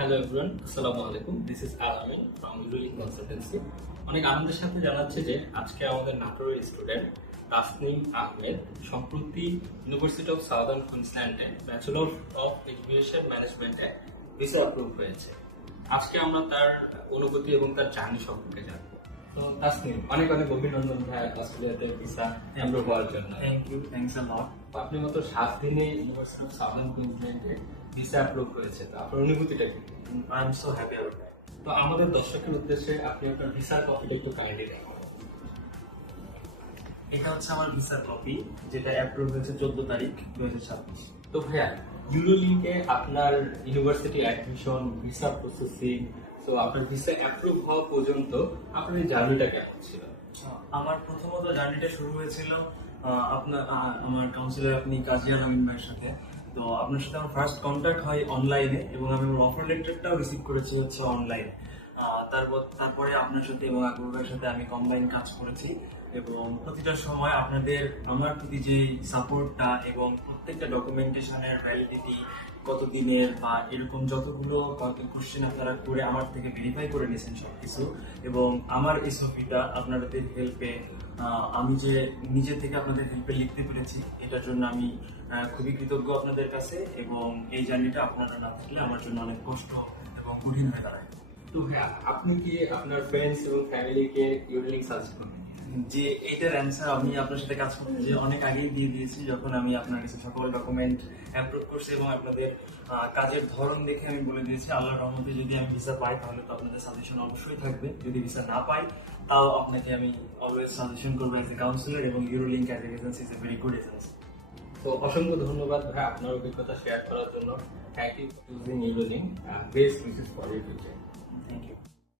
Hello everyone, আসসালামু আলাইকুম। This is আলামিন ফ্রম ইউরোলিংক কনসালটেন্সি। অনেক আনন্দের সাথে জানাচ্ছি যে আজকে আমাদের নাটোরের স্টুডেন্ট তাসনিম আহমেদ সম্প্রতি ইউনিভার্সিটি অফ সাউদার্ন কুইন্সল্যান্ডে ব্যাচেলর অফ এডুকেশন ম্যানেজমেন্টে ভিসা অ্যাপ্রুভ হয়েছে। আজকে আমরা তার অনুভূতি এবং তার জার্নি সম্পর্কে জানবো। তো তাসনিম, অনেক অনেক অভিনন্দন ভাই অস্ট্রেলিয়াতে ভিসা অ্যাপ্রুভ হওয়ার জন্য। Thank you. Thanks a lot. আপনি মাত্র 7 দিনে ইউনিভার্সিটি অফ সাউদার্ন কুইন্সল্যান্ডে ভিসা অ্যাপ্রুভ হয়েছে, তো আপনার অনুভূতিটা কি? I'm so happy about that. তো আমাদের দর্শকের উদ্দেশ্যে আপনি আপনার ভিসার কপিটা একটু কাইন্ডলি রাখুন। এটা হচ্ছে আমার ভিসার কপি, যেটা অ্যাপ্রুভ হয়েছে 14 তারিখ 2026। তো ভাইয়া, ইউরোলিংকে আপনার ইউনিভার্সিটি অ্যাডমিশন, ভিসা প্রসেসিং, তো আপনার ভিসা অ্যাপ্রুভ হওয়া পর্যন্ত আপনার এই জার্নিটা কেমন ছিল? আমার প্রথমত জার্নিটা শুরু হয়েছিল আমার কাউন্সিলর আপনি কাজিয়া নামিন ভাইয়ের সাথে। তো আপনার সাথে আমার ফার্স্ট কন্ট্যাক্ট হয় অনলাইনে, এবং আমি আমার অফার লেটারটাও রিসিভ করেছি হচ্ছে অনলাইনে। তারপরে আপনার সাথে এবং আকবর ভাইয়ের সাথে আমি কম্বাইন কাজ করেছি, এবং প্রতিটা সময় আপনাদের আমার প্রতি যে সাপোর্টটা এবং প্রত্যেকটা ডকুমেন্টেশনের ভ্যালিডিটি কত দিনের বা এরকম যতগুলো কোশ্চেন আপনারা করে আমার থেকে ভেরিফাই করে নিয়েছেন সবকিছু, এবং আমার এসওপিটা আপনাদের হেল্পে আমি যে নিজে থেকে আপনাদের হেল্পে লিখতে পেরেছি, এটার জন্য আমি খুবই কৃতজ্ঞ আপনাদের কাছে। এবং এই জার্নিটা আপনারা না থাকলে আমার জন্য অনেক কষ্ট এবং কঠিন হয়ে দাঁড়ায়। তো ভাইয়া, আপনি কি আপনার ফ্রেন্ডস এবং ফ্যামিলিকে ইউরোলিংক সাজেস্ট করবেন? যে এটার অ্যান্সার আমি আপনার সাথে কাজ করতে যে অনেক আগেই দিয়ে দিয়েছি, যখন আমি আপনার কাছে সকল ডকুমেন্ট অ্যাপ্রুভ করছি, এবং আপনাদের কাজের ধরন দেখে আমি বলে দিয়েছি আল্লাহর রহমতে যদি আমি ভিসা পাই তাহলে তো আপনাদের সাজেশন অবশ্যই থাকবে। যদি ভিসা না পাই তাও আপনাকে আমি অলওয়েজ সাজেশন করবো অ্যাজ এ কাউন্সিলর, এবং Eurolink as a agency is a very good agency. তো অসংখ্য ধন্যবাদ ভাই আপনার অভিজ্ঞতা শেয়ার করার জন্য। Thank you for using Eurolink. Best wishes for your future. Thank you.